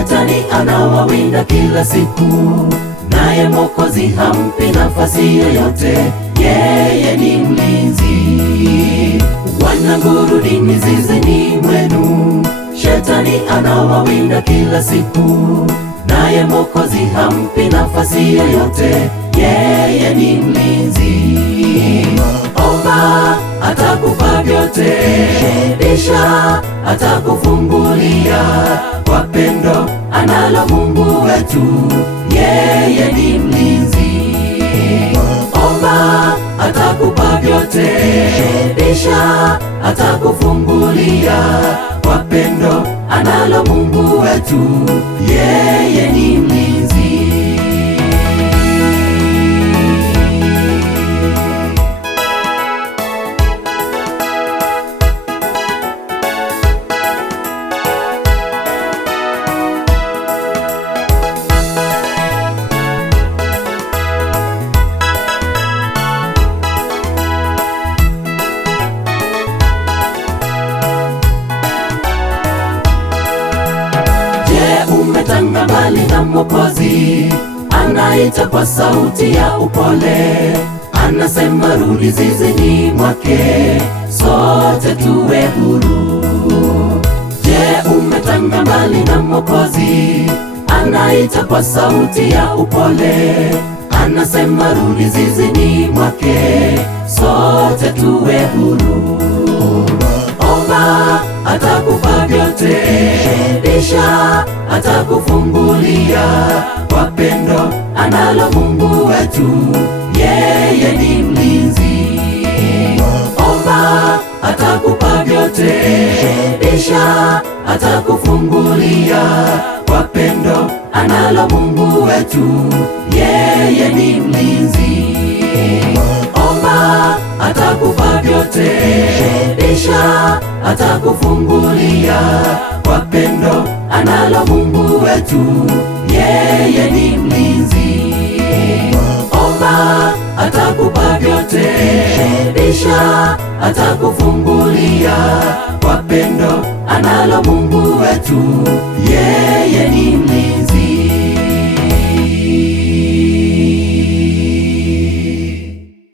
Shetani anawawinda kila siku, naye Mwokozi hampi nafasi yoyote. Yeye ni mlinzi. Wanangu, rudini zizini mwenu. Shetani anawawinda kila siku, naye Mwokozi hampi nafasi yoyote. Yeye ni mlinzi. Omba, atakupa vyote. Bisha, atakufungulia. Kwa pendo analo Mungu wetu, yeye ni mlinzi. Omba, atakupa vyote. Bisha, atakufungulia. Kwa pendo analo Mungu wetu, yeye ni mlinzi. Umetanga mbali na Mwokozi, anaita kwa sauti ya upole, anasema rudi zizini mwake, sote tuwe huru. Je, umetanga mbali na Mwokozi, anaita kwa sauti ya upole, anasema rudi zizini mwake, sote tuwe huru. Omba, atakupa vyote. Bisha, atakufungulia. Kwa pendo analo Mungu wetu, yeye ni mlinzi. Omba, atakupa vyote. Bisha, atakufungulia. Kwa pendo analo Mungu wetu, yeye ni mlinzi. Omba, atakupa vyote. Bisha, atakufungulia. Kwa pendo analo Mungu wetu, yeye ni mlinzi. Omba, atakupa vyote. Bisha, atakufungulia. Kwa pendo analo Mungu wetu, yeye